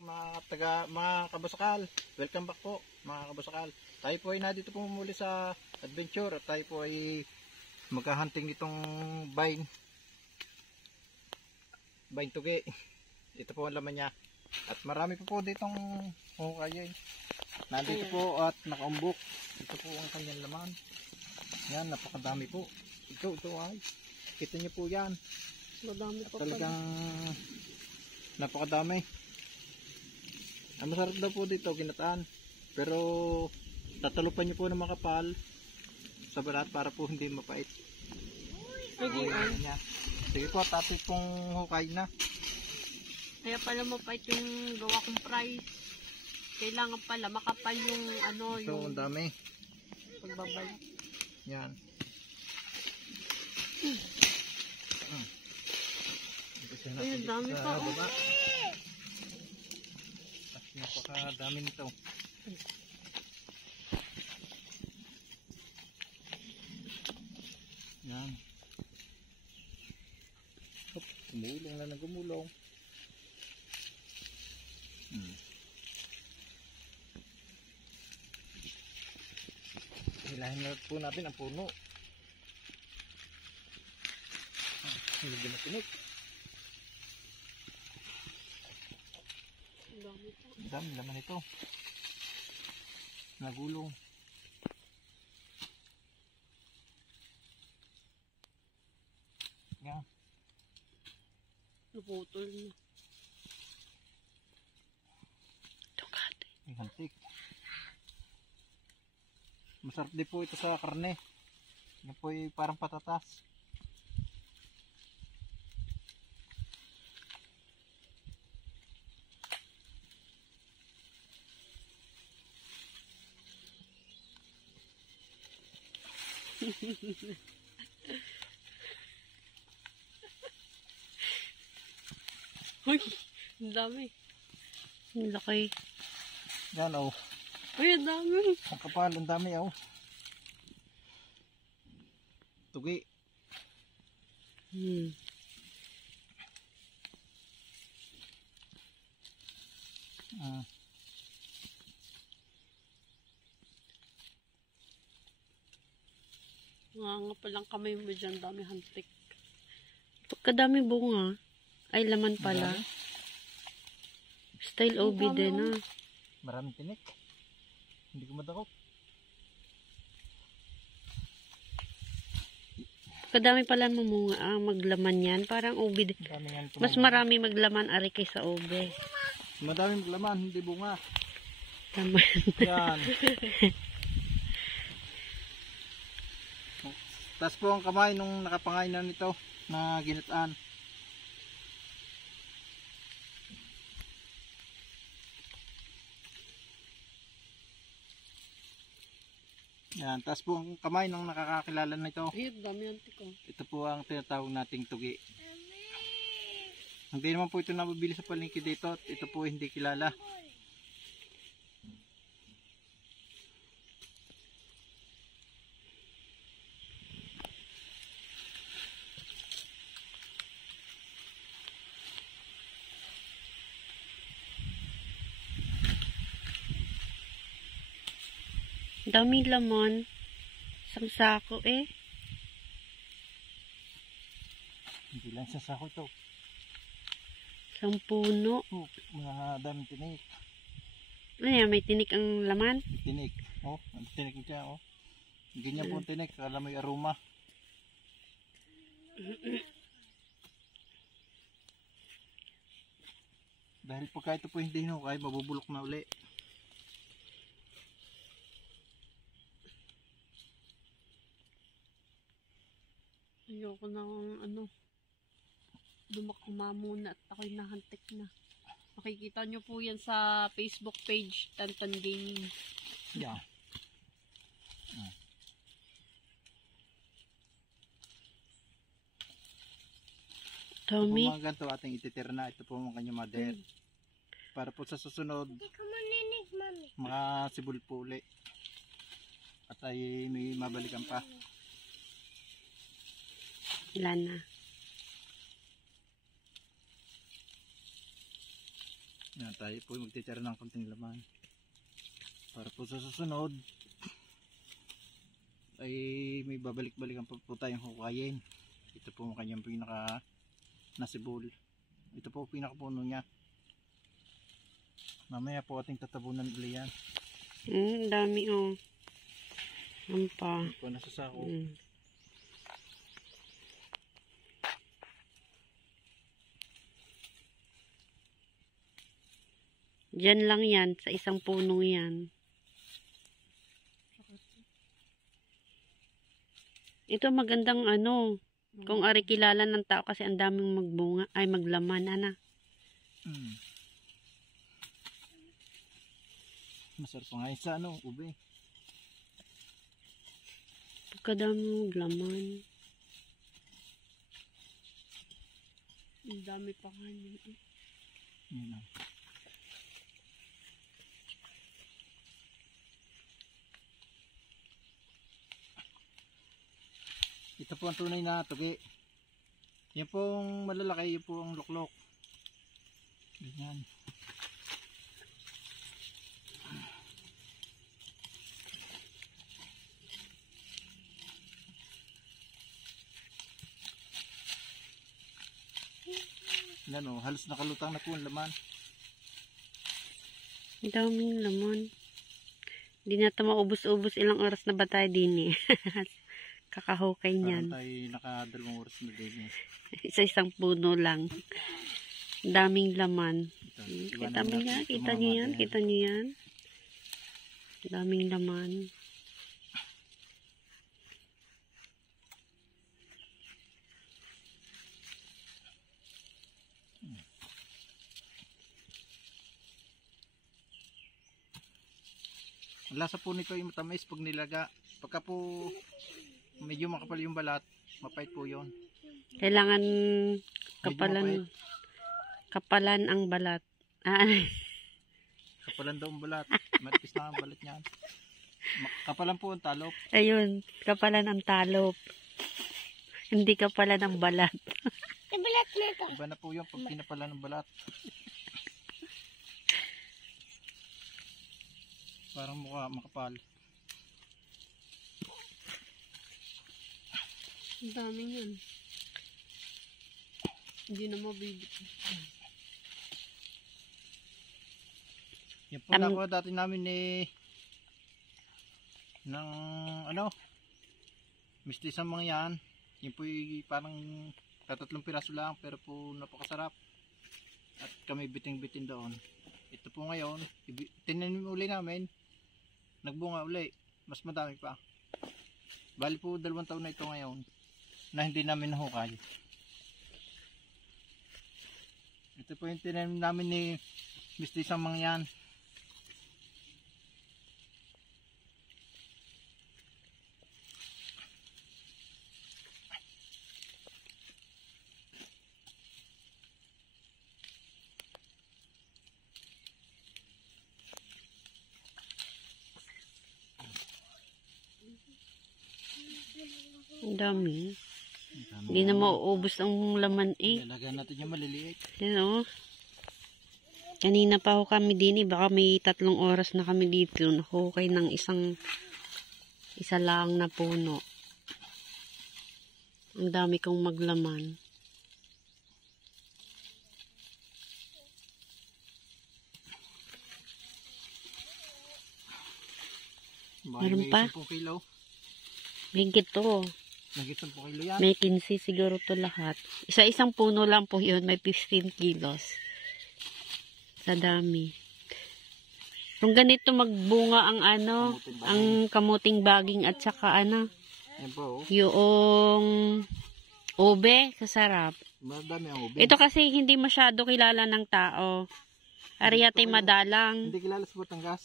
back mga kabusakal. Welcome back po mga kabusakal. Tayo po ay nandito po muli sa adventure at tayo po ay maghahunting itong vine tugi. Ito po ang laman niya. At marami po ditong hukayin. Nandito po at nakaumbok. Ito po ang kanyang laman. Yan, napakadami po. Ito ay. Kita niyo po yan. Madami pa Talagang napakadami. Ang masarap daw po dito, ginataan. Pero tatalupan niyo po ng makapal sa balat para po hindi mapait. Sige po, tapos pong hukay na. Kaya pala mapait yung gawa kong price. Kailangan pala makapal yung ano, Ito, yung ang dami. pagbabalik. Yan. Ay, ang dami pa. Baba. Napakadami nito. Yan. Gumulong na gumulong. Hilahin na po natin ang puno. Hindi na tinik. Ang dami pa. Ang dami laman ito. Nagulong. Yan. Naputol na. Tukate. Ang hantik. Masarap din po ito sa karne. Yan po ay parang patatas. Uy, ang dami. Ang laki. Yan oh. Uy, ang dami. Ang kapal, ang dami oh. Tugi. Nga palang kamay mo dyan, dami hantik. Pagkadami bunga, ay laman pala. Style OB din ah. Maraming tinik. Hindi ko madakot. Kadami pala mamunga maglaman yan. Parang OB din. Mas marami maglaman ari kaysa OB. Madami maglaman, hindi bunga. Tama. Yan. Tapos po ang kamay nung nakapangain na nito na ginataan. Yan, tapos po ang kamay nung nakakakilala nito. Ay, dami antik oh. Ito po ang tinatawag nating tugi. Hindi naman po ito nabibili sa palengke dito. Ito po hindi kilala. Dami laman. Isang sako eh. Hindi lang sa sako ito. Isang puno. Oh, mga daming tinik. Ay, may tinik ang laman. Tinik. Oh, ang tinik niya oh. Ganyan po ang tinik. Kala may aroma. Dahil pagka ito po hindi hinukay, mabubulok na uli. Ayoko na ano. Dumakuma muna at ako'y nahantik na. Makikita nyo po yan sa Facebook page, Tantan Gaming. Yeah. Tommy. Ito po mga ganito ating ititir na. Ito po mga kanyang mother. Para po sa susunod, Hindi ko maninig, mami. mga sibol po uli. At ay may mabalikan pa. Ilan na? Yan, tayo po magtitira ng konting laman. Para po sa susunod ay may babalik-balikan pa po tayong hukayin. Ito po ang kanyang pinaka nasibol. Ito po pinakapuno niya. Mamaya po ating tatabunan ulit yan. Dami oh. Ano pa? Ito po nasa sako. Diyan lang yan, sa isang puno yan. Ito magandang ano, kung ari kilala ng tao kasi ang daming magbunga, ay maglaman, ana. Masarap pa nga yun sa ano, ube. Pagkadaming maglaman. Ang dami pa kanin eh. Yun lang. Ito po ang tunay na tugi. Yan pong malalaki, yan po ang luklok. Ganyan. Yan o, halos nakalutang na po ang laman. Ang daming laman. Hindi na ito maubos-ubos, ilang oras na ba tayo din eh. Kakahukay niyan. Parang tayo nakadalawang oras na din eh. Isa-isang puno lang. Ang daming laman. Ito, Kita mo yan? Kita niyo yan? Kita niyo yan? Ang daming laman. Ang lasa po nito ay matamis pag nilaga. Pagka po medyo makapal yung balat, mapait po yun. Kailangan Medyo kapalan ang balat. Kapalan daw ang balat. Matipis na ang balat niyan. Kapalan po ang talop. Ayun, kapalan ang talop. Hindi kapalan ang balat. Iba na po yun pag pinapalan ng balat. Parang mukha makapal. Ang dami yan. Hindi na mabibit. Yan po nakuha dati namin ng ano, mistisang mga yan. Yan po parang katatlong piraso lang pero po napakasarap. At kami biting-bitin doon. Ito po ngayon, tinanim uli namin. Nagbunga uli. Mas madami pa. Bali po 2 taon na ito ngayon na hindi namin nahukay. Ito po yung tinanim namin ni mistisang mga yan. Ang dami. Hindi na mauubos ang laman eh. Lalagyan natin yung maliliit. Yan o. Kanina pa ho kami din eh. Baka may 3 oras na kami dito. Nakukay ng isa lang na puno. Ang dami kong maglaman. Meron pa? 10 kilo. Higit to. Higit 10 kilo yan. May 15 siguro to lahat. Isa-isang puno lang po yun. May 15 kilos. Sa dami. Kung ganito magbunga ang ano, ang kamuting baging at saka ano, Yan po. yung ube, kasarap. Madami ang ube. Ito kasi hindi masyado kilala ng tao. Ariyate madalang. Hindi kilala sa Batangas.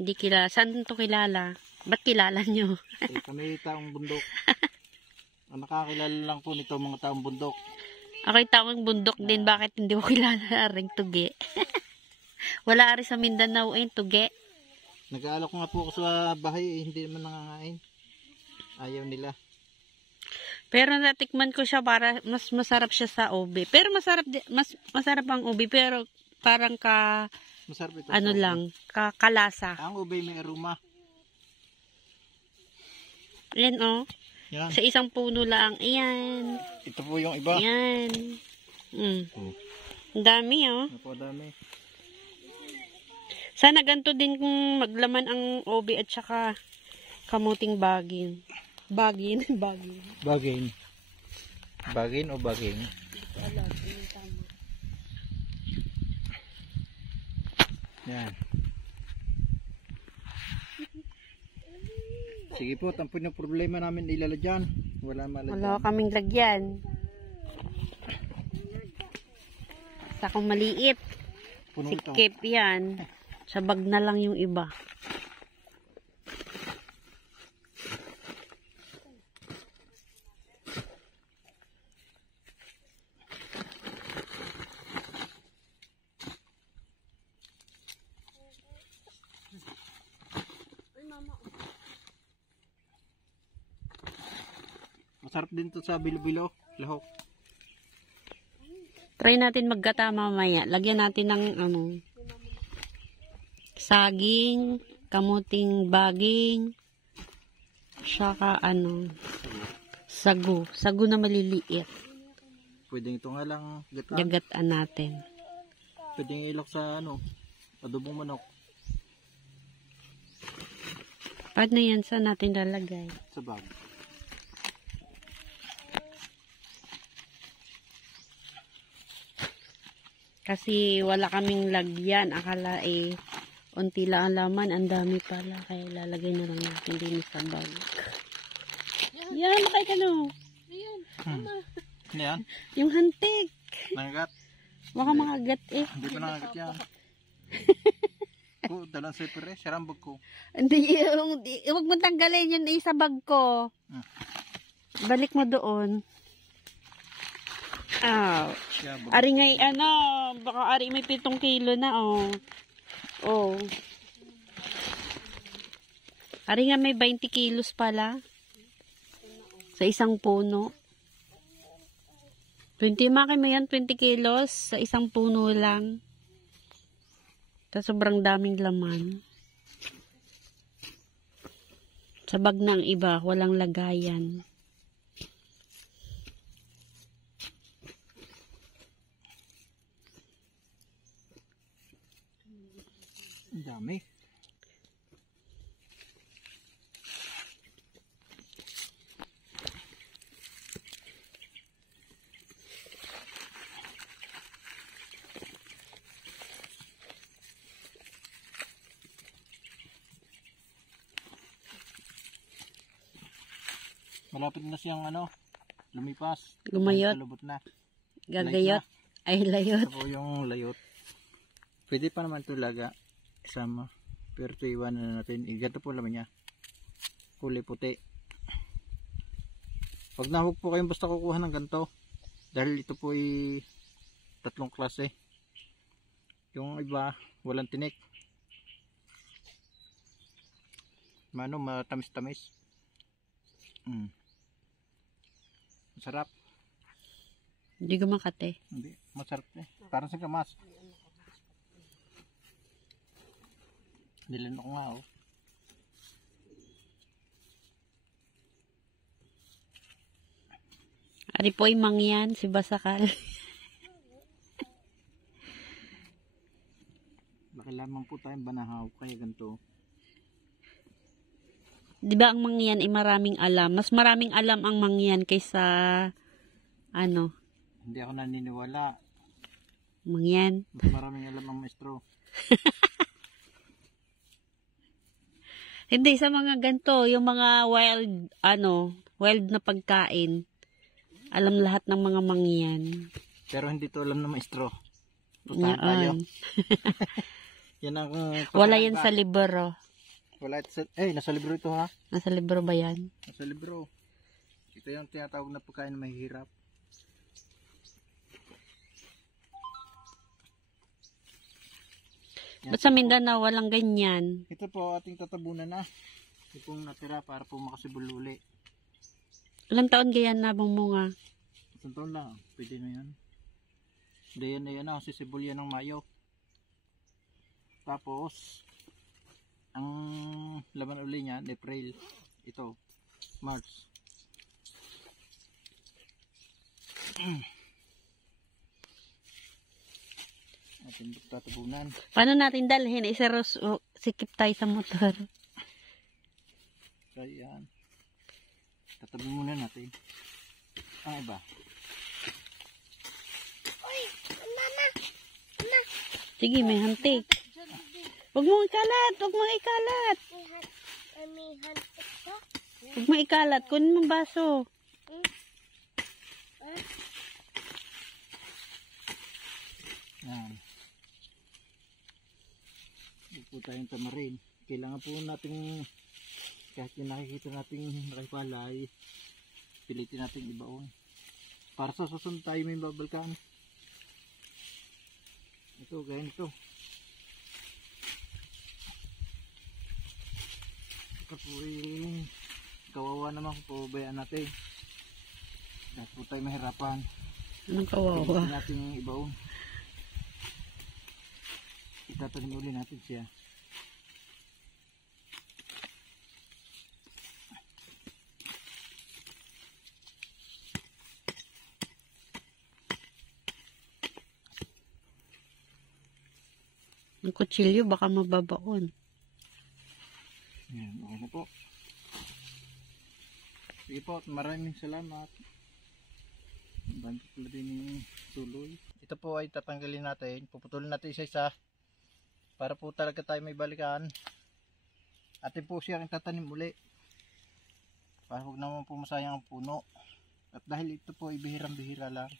Hindi kilala. Saan ito kilala? Ba't kilala nyo? Kami taong bundok. Ang nakakilala lang po nito mga taong bundok. Ako'y taong bundok din. Bakit hindi ko kilala ring tugi? Wala ari sa Mindanao tugi. Nag-aalok nga po ako sa bahay. Hindi naman nangangain. Ayaw nila. Pero natikman ko siya para mas masarap siya sa ube. Pero masarap ang ube. Pero parang Masarap ito. ano sa ube. lang, kalasa. Ang ube may aroma. Ayan oh. Yan. Sa isang puno lang. Ayan. Ito po yung iba. Ayan. Oh. Ang dami oh. Ito po dami. Sana ganito din kung maglaman ang obi at saka kamuting bagin. Bagin? Bagin. Bagin. Bagin o bagin? Yan. Sige po, tampon yung problema namin ilalagyan. Wala malagyan. Wala kaming lagyan. Sa kung maliit. Puno ito. Sikip yan. Sa bag na lang yung iba. Masarap din to sa bilo-bilo. Lahok. Try natin maggata mamaya. Lagyan natin ng saging, kamuting baging, saka sagu. Sagu na maliliit. Pwedeng ito nga lang gata. Gagataan natin. Pwedeng ilok sa adobong manok. Paano yan? Saan natin lalagay? Sa bag. Kasi wala kaming lagyan. Akala unti lang ang laman. Ang dami pala. Kaya lalagay na lang natin din sa bag. Yan, makay ka no. Ano yan? Yung hantik. Nangagat. Baka mga gat Hindi pa nangagat yan. Ko, dalang separe. Sarambag ko. Hindi, huwag mo tanggalin yun sa bag ko. Balik mo doon. Ouch. Yeah, Ari ngay, baka ari may 7 kilo na, oh. Oh. Ari nga may 20 kilos pala. Sa isang puno. 20 maki mo yan, 20 kilos. Sa isang puno lang. Tapos sobrang daming laman. Sa bag ng iba, walang lagayan. Ang dami. Malapit na siyang lumipas. Lumayot. Lubot na. Gagayot. Ay, layot. Ito po yung layot. Pwede pa naman ito laga. Sama. Pero ito iwanan na natin. Ganito po laman niya. Kulay puti. Pag nahug po kayong basta kukuha ng ganito. Dahil ito po ay 3 klase. Yung iba walang tinik. Matamis-tamis. Masarap. Hindi ko makate. Hindi, masarap eh. Parang sa kamas. Nilan ko nga oh. Ari po ay mangyan, si Basakal. Baka lamang po tayong banahaw kaya ganito. Di ba ang mangyan ay maraming alam? Mas maraming alam ang mangyan kaysa Hindi ako naniniwala. mangyan. Mas maraming alam ang maestro. Hindi, sa mga ganito, yung mga wild na pagkain. Alam lahat ng mga mangyan. Pero hindi to alam ng maestro. Puntahan tayo. Yan ang Wala yan sa libro. Wala ito sa... nasa libro ito ha. Nasa libro ba yan? Nasa libro. Ito yung tinatawag na pagkain na mahihirap. Ba't sa Mindanao walang ganyan? Ito po ating tatabunan na. Ito pong natira para po makasibululi. Ilang taon ganyan na bumunga? Isang taon lang. Pwede na yan. Dayan na yan ako sisibulyan ng Mayo. Tapos, ang laman uli niya, April. Ito, March. Ating tatabunan. Paano natin dalhin? Sikip tayo sa motor. Kaya yan. Tatabi muna natin. Ang iba. Sige, may hantik. Huwag mong ikalat. Huwag mong ikalat. Huwag mong ikalat. Kunin mo baso. Yan. Huwag po tayong tamarin. Kailangan po natin, kahit yung nakikita natin nakipalay, pilitin natin ibaon. Para sa susunod tayo may babalkan. Ito, gaya nito. Ito po yung kawawa naman kung pababayaan natin. Dahil po tayo mahirapan. Anong kawawa? Pilitin natin yung ibaon. Itatanim uli natin siya. Ang kutsilyo baka mababaon. Yan, okay na po. Sige po, maraming salamat. Bantu pala din yung tuloy. Ito po ay tatanggalin natin. Puputulin natin isa-isa. Para po talaga tayo may balikan. Atin po siya tatanim uli. Para huwag naman po masayang ang puno. At dahil ito po ay bihirang-bihira lang.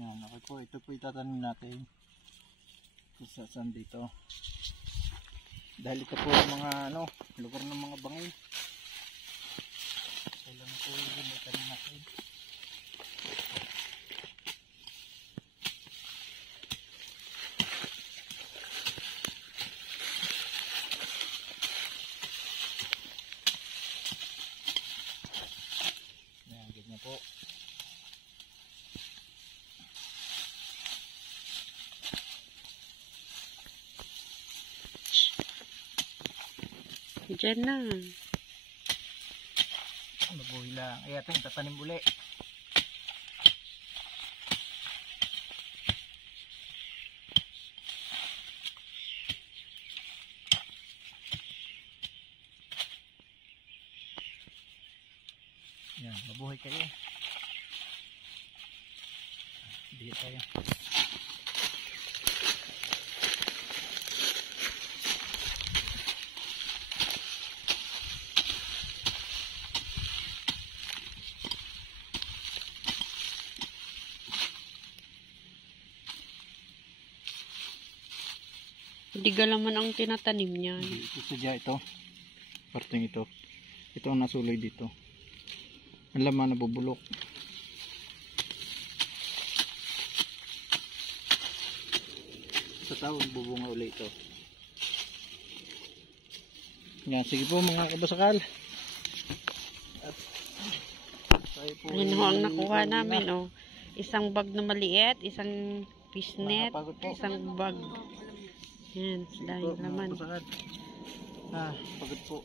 Yan, okay po. Ito po itatanim natin. Sa saan dito. Dahil ito po mga lugar ng mga bangin. Kailangan po yung itanim natin. Yan, ganyan po. Diyan na. Mabuhay lang. Ay ating tatanim uli. Yan, mabuhay kayo. Bigyan tayo. Hindi galaman ang tinatanim niya. Ito sadya ito. Parting ito. Ito ang nasuloy dito. Ang laman nabubulok. Sa taon bubunga uli ito. Yan, sige po mga kabasakal. At tayo po. Ayun ho ang nakuha namin. Oh. Isang bag na maliit, isang fishnet, Nakapagod po. isang bag. Yan, dahil Mga laman. kabasakal. Pagod po.